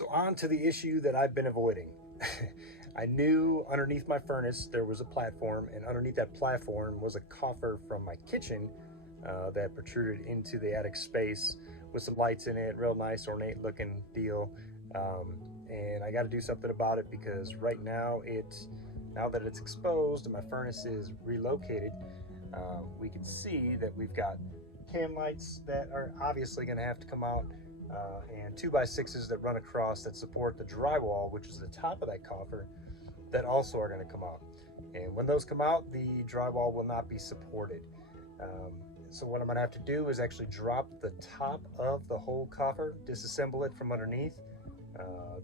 So on to the issue that I've been avoiding. I knew underneath my furnace there was a platform, and underneath that platform was a coffer from my kitchen that protruded into the attic space with some lights in it, real nice ornate looking deal. And I got to do something about it because right now now that it's exposed and my furnace is relocated, we can see that we've got can lights that are obviously going to have to come out, and 2x6s that run across that support the drywall, which is the top of that coffer, that also are going to come out. And when those come out, the drywall will not be supported. So what I'm going to have to do is actually drop the top of the whole coffer, disassemble it from underneath,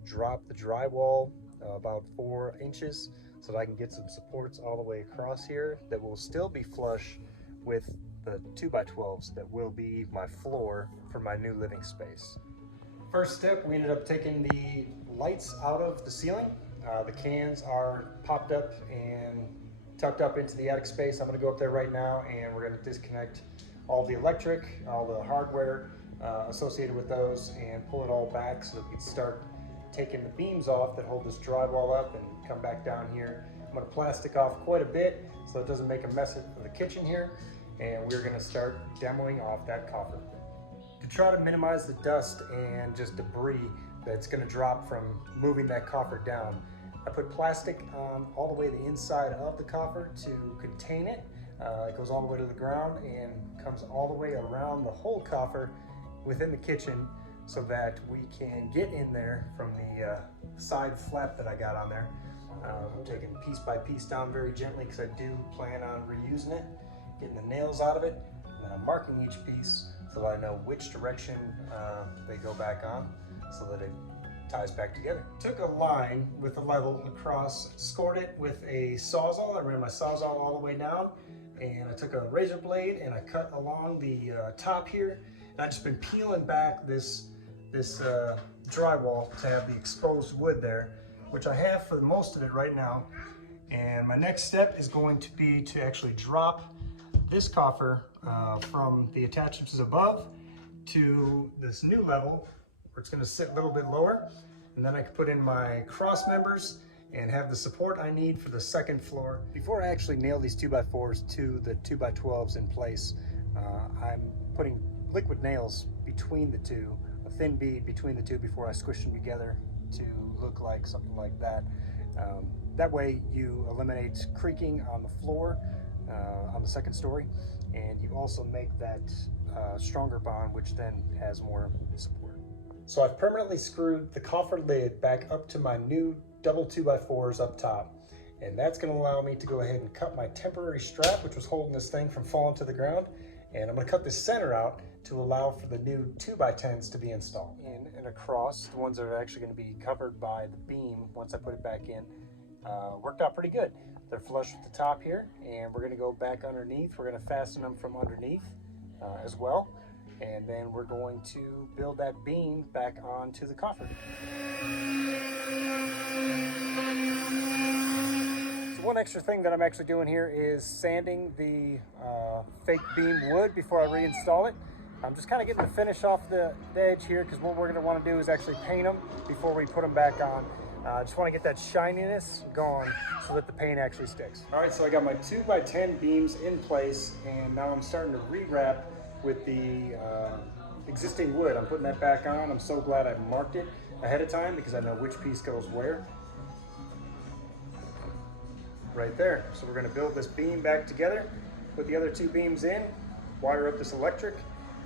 drop the drywall about 4 inches so that I can get some supports all the way across here that will still be flush with the 2x12s that will be my floor for my new living space. First step, we ended up taking the lights out of the ceiling. The cans are popped up and tucked up into the attic space. I'm going to go up there right now and we're going to disconnect all the electric, all the hardware associated with those, and pull it all back so that we can start taking the beams off that hold this drywall up and come back down here. I'm going to plastic off quite a bit so it doesn't make a mess of the kitchen here, and we're going to start demoing off that coffer. To try to minimize the dust and just debris that's going to drop from moving that coffer down, I put plastic all the way the inside of the coffer to contain it. It goes all the way to the ground and comes all the way around the whole coffer within the kitchen so that we can get in there from the side flap that I got on there. I'm taking piece by piece down very gently because I do plan on reusing it, getting the nails out of it, and then I'm marking each piece so that I know which direction they go back on so that it ties back together. Took a line with a level across, scored it with a Sawzall. I ran my Sawzall all the way down, and I took a razor blade and I cut along the top here. And I've just been peeling back this drywall to have the exposed wood there, which I have for most of it right now. And my next step is going to be to actually drop this coffer from the attachments above to this new level where it's going to sit a little bit lower, and then I can put in my cross members and have the support I need for the second floor. Before I actually nail these 2x4s to the 2x12s in place, I'm putting liquid nails between the two, a thin bead between the two before I squish them together to look like something like that. That way you eliminate creaking on the floor on the second story, and you also make that stronger bond, which then has more support. So I've permanently screwed the coffer lid back up to my new double 2x4s up top, and that's going to allow me to go ahead and cut my temporary strap, which was holding this thing from falling to the ground, and I'm going to cut this center out to allow for the new 2x10s to be installed. And across, the ones that are actually going to be covered by the beam once I put it back in, worked out pretty good. They're flush with the top here, and we're going to go back underneath. We're going to fasten them from underneath as well, and then we're going to build that beam back onto the coffer. So one extra thing that I'm actually doing here is sanding the fake beam wood before I reinstall it. I'm just kind of getting the finish off the edge here because what we're going to want to do is actually paint them before we put them back on. I just want to get that shininess gone so that the paint actually sticks. All right, so I got my 2x10 beams in place, and now I'm starting to rewrap with the existing wood. I'm putting that back on. I'm so glad I marked it ahead of time because I know which piece goes where. Right there. So we're going to build this beam back together, put the other two beams in, wire up this electric,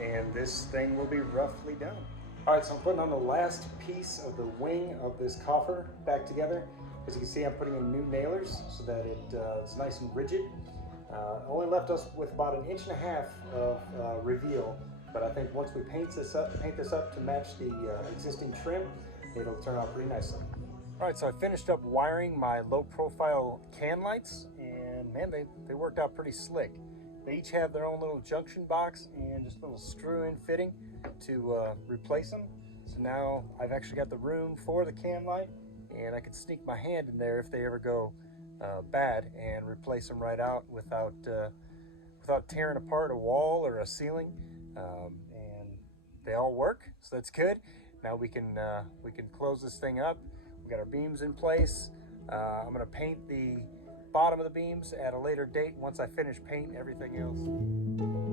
and this thing will be roughly done. All right, so I'm putting on the last piece of the wing of this coffer back together. As you can see, I'm putting in new nailers so that it's nice and rigid. Only left us with about 1.5 inches of reveal, but I think once we paint this up to match the existing trim, it'll turn out pretty nicely. All right, so I finished up wiring my low-profile can lights, and man, they worked out pretty slick. They each have their own little junction box and just a little screw-in fitting to replace them. So now I've actually got the room for the can light, and I can sneak my hand in there if they ever go bad and replace them right out without tearing apart a wall or a ceiling. And they all work, so that's good. Now we can close this thing up. We got our beams in place. I'm gonna paint the bottom of the beams at a later date once I finish painting everything else.